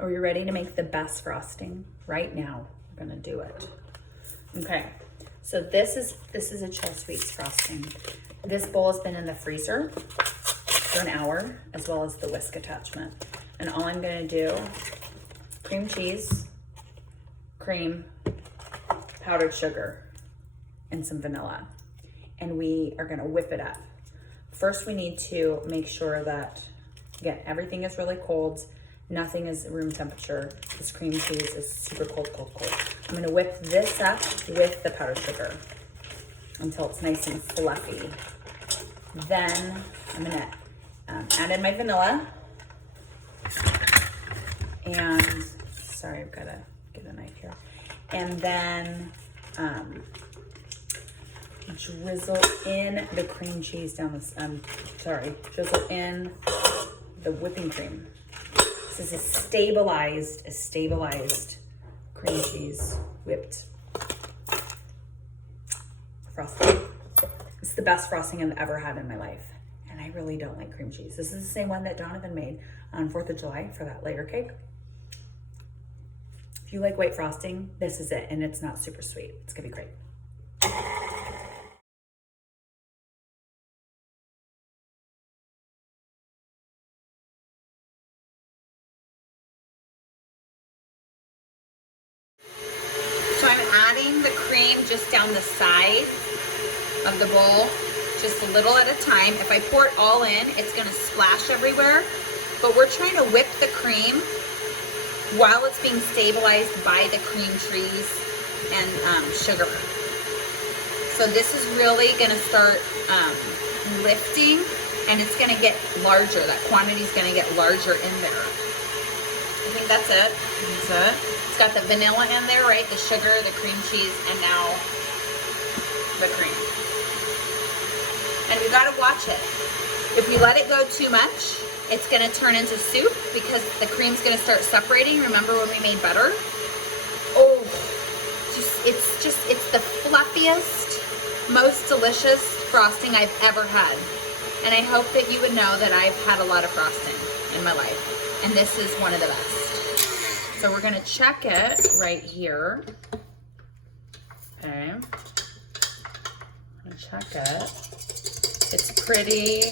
Are you ready to make the best frosting? Right now, we're gonna do it. Okay, so this is a Chill Sweets frosting. This bowl has been in the freezer for an hour, as well as the whisk attachment. And all I'm gonna do, cream cheese, cream, powdered sugar, and some vanilla. And we are gonna whip it up. First, we need to make sure that, again, everything is really cold. Nothing is room temperature. This cream cheese is super cold, cold, cold. I'm gonna whip this up with the powdered sugar until it's nice and fluffy. Then I'm gonna add in my vanilla. And, sorry, I've gotta get a knife here. And then drizzle in the cream cheese down this, drizzle in the whipping cream. This is a stabilized cream cheese whipped frosting. It's the best frosting I've ever had in my life. And I really don't like cream cheese. This is the same one that Donovan made on 4th of July for that layer cake. If you like white frosting, this is it, and it's not super sweet. It's gonna be great. So I'm adding the cream just down the side of the bowl, just a little at a time. If I pour it all in, it's gonna splash everywhere, but we're trying to whip the cream while it's being stabilized by the cream cheese and sugar. So this is really gonna start lifting, and it's gonna get larger. That quantity is gonna get larger in there. I think that's it. That's it. It's got the vanilla in there, right? The sugar, the cream cheese, and now the cream. And we gotta watch it. If we let it go too much, it's gonna turn into soup because the cream's gonna start separating. Remember when we made butter? Oh, it's the fluffiest, most delicious frosting I've ever had. And I hope that you would know that I've had a lot of frosting in my life. And this is one of the best. So we're gonna check it right here. Okay. I'm gonna check it. It's pretty.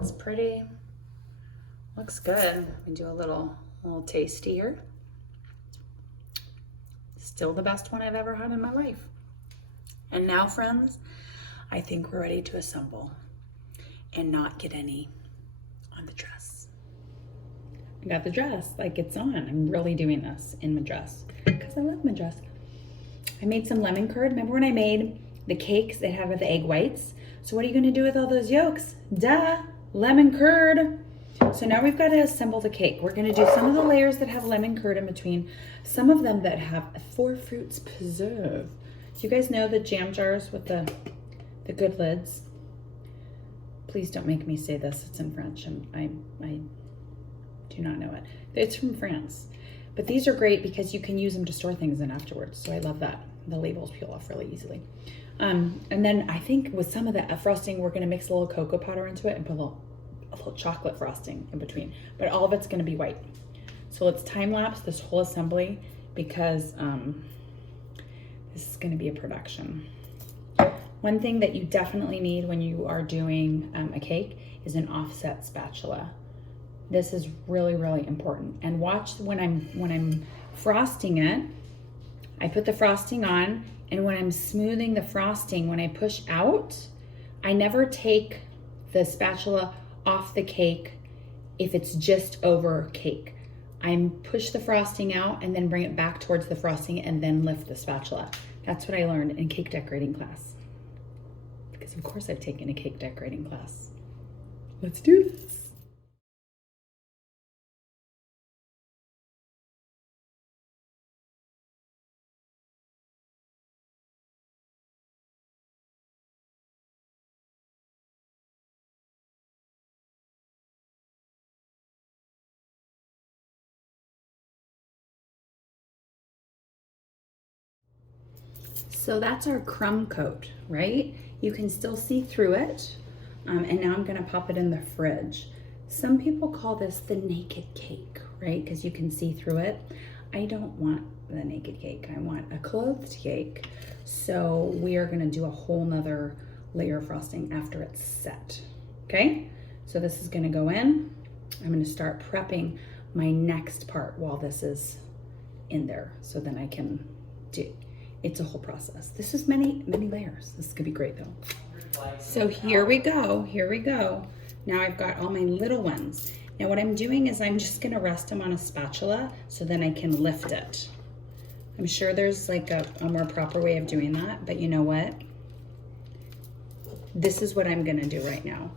It's pretty, looks good. We do a little tasty here. Still the best one I've ever had in my life. And now, friends, I think we're ready to assemble and not get any on the dress. I got the dress, like it's on. I'm really doing this in my dress because I love my dress. I made some lemon curd. Remember when I made the cakes that have the egg whites? So what are you gonna do with all those yolks? Duh. Lemon curd. So now we've got to assemble the cake. We're going to do some of the layers that have lemon curd in between, some of them that have 4 fruits preserve. Do you guys know the jam jars with the good lids? Please don't make me say this. It's in French and I do not know it. It's from France. But these are great because you can use them to store things in afterwards. So I love that. The labels peel off really easily. And then I think with some of the frosting, we're gonna mix a little cocoa powder into it and put a little chocolate frosting in between, but all of it's gonna be white. So let's time lapse this whole assembly because this is gonna be a production. One thing that you definitely need when you are doing a cake is an offset spatula. This is really, really important. And watch when I'm frosting it, I put the frosting on, and when I'm smoothing the frosting, when I push out, I never take the spatula off the cake if it's just over cake. I push the frosting out and then bring it back towards the frosting and then lift the spatula. That's what I learned in cake decorating class. Because of course I've taken a cake decorating class. Let's do this. So that's our crumb coat, right? You can still see through it. And now I'm gonna pop it in the fridge. Some people call this the naked cake, right? Because you can see through it. I don't want the naked cake. I want a clothed cake. So we are gonna do a whole nother layer of frosting after it's set, okay? So this is gonna go in. I'm gonna start prepping my next part while this is in there. So then I can do, it's a whole process. This is many layers. This is gonna be great though. So here we go, here we go. Now I've got all my little ones. Now what I'm doing is I'm just gonna rest them on a spatula so then I can lift it. I'm sure there's like a more proper way of doing that, but you know what? This is what I'm gonna do right now.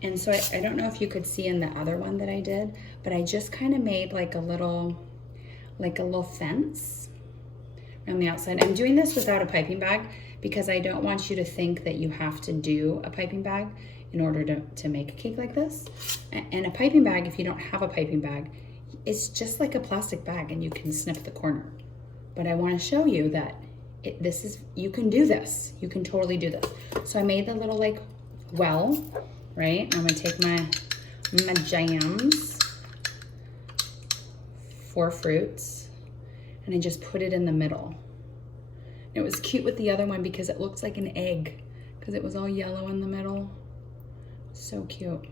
And so I don't know if you could see in the other one that I did, but I just kind of made like a little fence around the outside. I'm doing this without a piping bag because I don't want you to think that you have to do a piping bag in order to make a cake like this. And a piping bag, if you don't have a piping bag, it's just like a plastic bag and you can snip the corner. But I want to show you that you can do this. You can totally do this. So I made the little like well, right? I'm gonna take my jams, 4 fruits, and I just put it in the middle. It was cute with the other one because it looks like an egg because it was all yellow in the middle. So cute.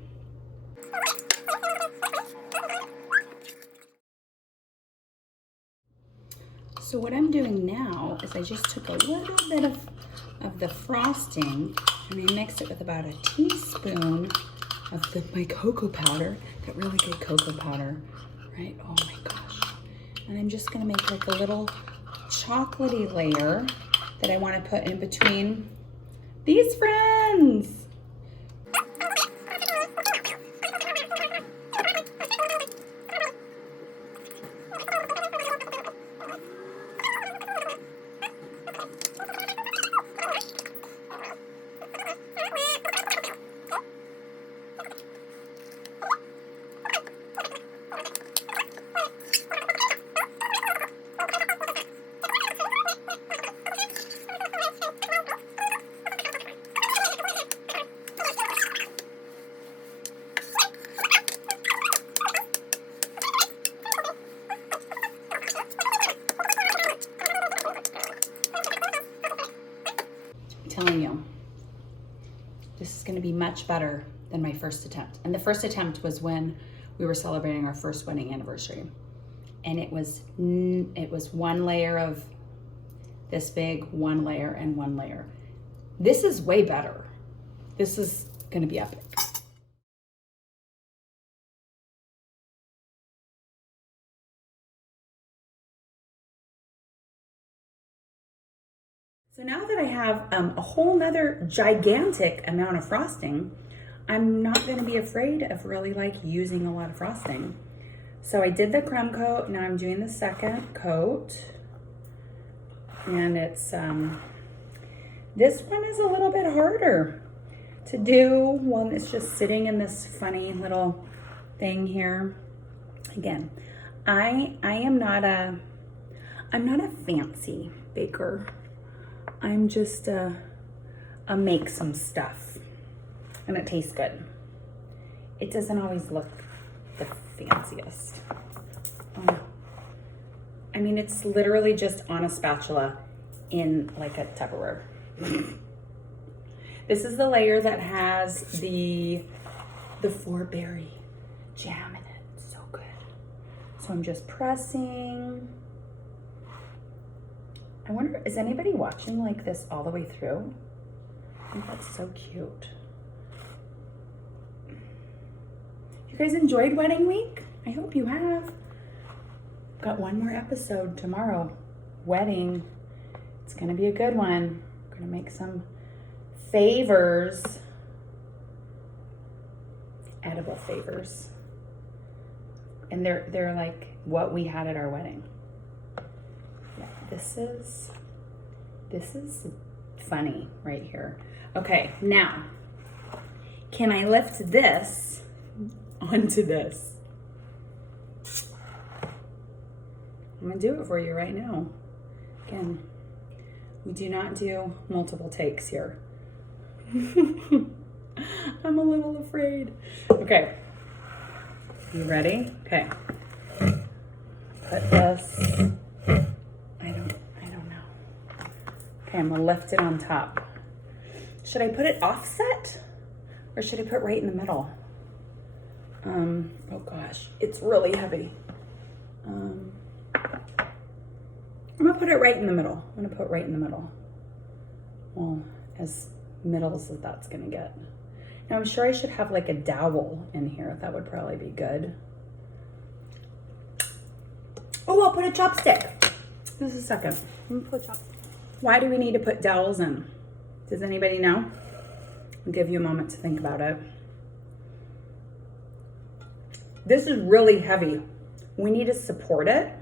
So what I'm doing now is I just took a little bit of the frosting and I mixed it with about a teaspoon of my cocoa powder. Got really good cocoa powder, right? Oh my gosh. And I'm just gonna make like a little chocolatey layer that I wanna put in between these friends. Telling you, this is going to be much better than my first attempt. And the first attempt was when we were celebrating our first wedding anniversary, and it was one layer of this big, one layer and one layer. This is way better. This is going to be epic. So now that I have a whole nother gigantic amount of frosting, I'm not gonna be afraid of really like using a lot of frosting. So I did the crumb coat, now I'm doing the second coat. And it's, this one is a little bit harder to do when it's just sitting in this funny little thing here. Again, I'm not a fancy baker. I'm just a make some stuff and it tastes good. It doesn't always look the fanciest. I mean, it's literally just on a spatula in like a Tupperware. This is the layer that has the 4-berry jam in it. So good. So I'm just pressing. I wonder, is anybody watching like this all the way through? I think that's so cute. You guys enjoyed wedding week? I hope you have. Got one more episode tomorrow. Wedding. It's gonna be a good one. I'm gonna make some favors. Edible favors. And they're like what we had at our wedding. This is funny right here. Okay, now, can I lift this onto this? I'm gonna do it for you right now. Again, we do not do multiple takes here. I'm a little afraid. Okay, You ready? Okay. Put this, I don't know. Okay, I'm gonna lift it on top. Should I put it offset or should I put right in the middle? Oh gosh, it's really heavy. I'm gonna put it right in the middle. I'm gonna put right in the middle. Well, as middle as that's gonna get. Now I'm sure I should have like a dowel in here. That would probably be good. Oh, I'll put a chopstick. Just a second. I'm gonna put a chopstick. Why do we need to put dowels in? Does anybody know? I'll give you a moment to think about it. This is really heavy. We need to support it.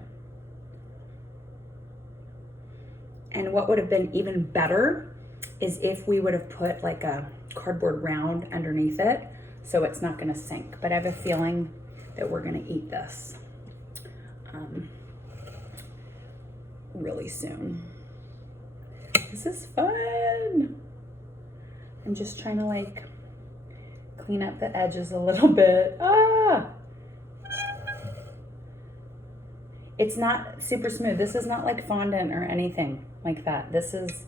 And what would have been even better is if we would have put like a cardboard round underneath it so it's not gonna sink. But I have a feeling that we're gonna eat this really soon. This is fun. I'm just trying to like clean up the edges a little bit. Ah! It's not super smooth. This is not like fondant or anything like that. This is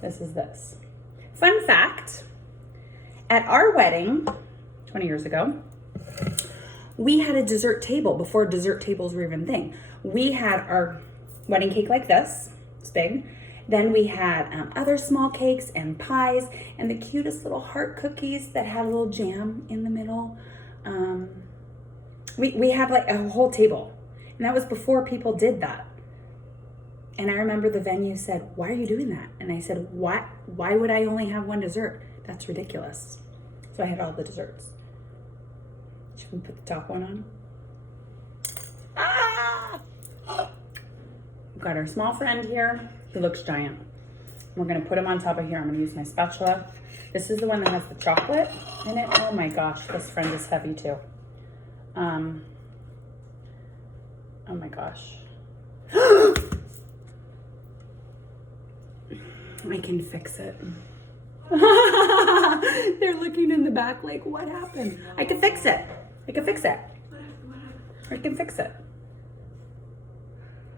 this. Fun fact, at our wedding 20 years ago, we had a dessert table before dessert tables were even a thing. We had our wedding cake like this, it's big. Then we had other small cakes and pies and the cutest little heart cookies that had a little jam in the middle. We had like a whole table. And that was before people did that. And I remember the venue said, "Why are you doing that?" And I said, "Why would I only have one dessert? That's ridiculous." So I had all the desserts. Should we put the top one on? Ah! We've got our small friend here. He looks giant. We're gonna put him on top of here. I'm gonna use my spatula. This is the one that has the chocolate in it. Oh my gosh, this friend is heavy too. Oh my gosh. I can fix it. They're looking in the back like, what happened? I can fix it. I can fix it. I can fix it.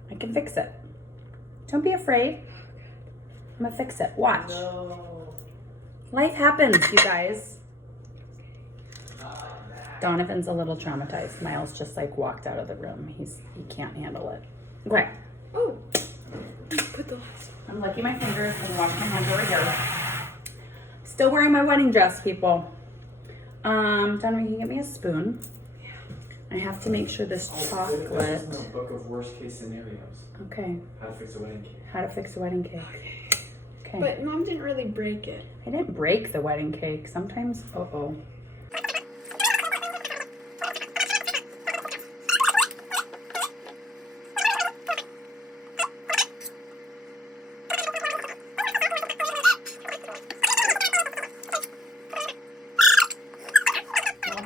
I can fix it. Don't be afraid. I'm gonna fix it. Watch. No. Life happens, you guys. Donovan's a little traumatized. Miles just like walked out of the room. He can't handle it. Okay. Oh. Put the last. I'm licking my fingers and washing my hands over here. Still wearing my wedding dress, people. Donovan, can you get me a spoon? Yeah. I have to make sure this chocolate. This is a book of worst case scenarios. Okay. How to fix a wedding cake. How to fix a wedding cake. Okay. But Mom didn't really break it. I didn't break the wedding cake. Sometimes, uh-oh.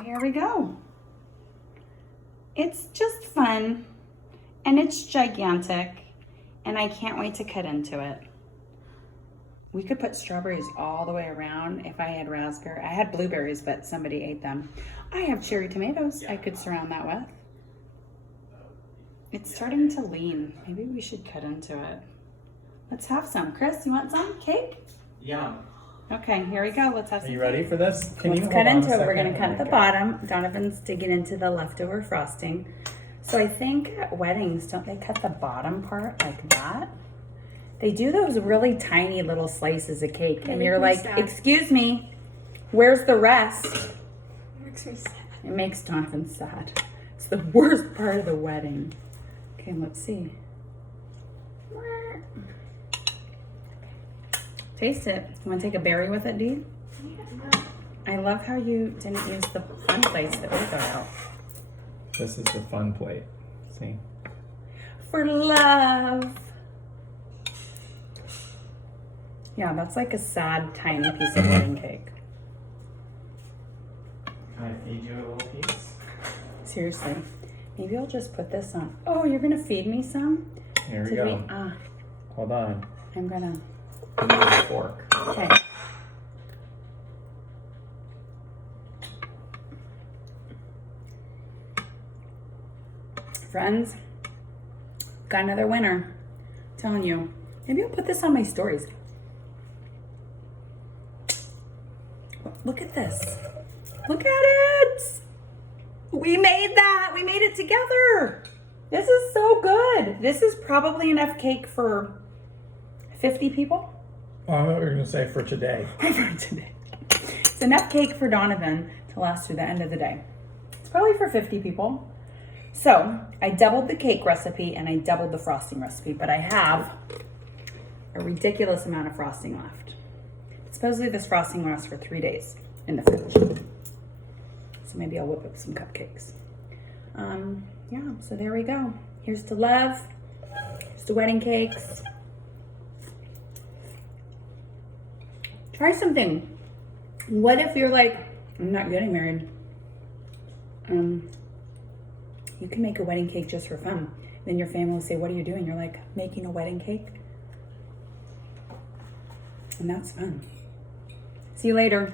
Here we go. It's just fun and it's gigantic and I can't wait to cut into it. We could put strawberries all the way around. If I had raspberry, I had blueberries, but somebody ate them. I have cherry tomatoes I could surround that with. It's starting to lean. Maybe we should cut into it. Let's have some. Chris, you want some cake? Yeah. Okay, here we go. Let's have some. Are you ready for this? Let's cut into it. We're gonna cut the bottom. Donovan's digging into the leftover frosting. So I think at weddings, don't they cut the bottom part like that? They do those really tiny little slices of cake and you're like, excuse me, where's the rest? It makes me sad. It makes Donovan sad. It's the worst part of the wedding. Okay, let's see. Taste it. You want to take a berry with it, Dee? Yeah. I love how you didn't use the fun plates that we got out. This is the fun plate. See? For love. Yeah, that's like a sad, tiny piece of wedding cake. Can I feed you a little piece? Seriously. Maybe I'll just put this on. Oh, you're going to feed me some? Here we go. Hold on. I'm going to. I need a fork. Okay. Friends, got another winner. I'm telling you. Maybe I'll put this on my stories. Look at this. Look at it. We made that. We made it together. This is so good. This is probably enough cake for 50 people. Oh, I thought we were going to say for today. For today. It's enough cake for Donovan to last through the end of the day. It's probably for 50 people. So I doubled the cake recipe and I doubled the frosting recipe, but I have a ridiculous amount of frosting left. Supposedly this frosting lasts for 3 days in the fridge. So maybe I'll whip up some cupcakes. Yeah, so there we go. Here's to love. Here's to wedding cakes. Try something. What if you're like, I'm not getting married. You can make a wedding cake just for fun. Then your family will say, what are you doing? You're like, making a wedding cake. And that's fun. See you later.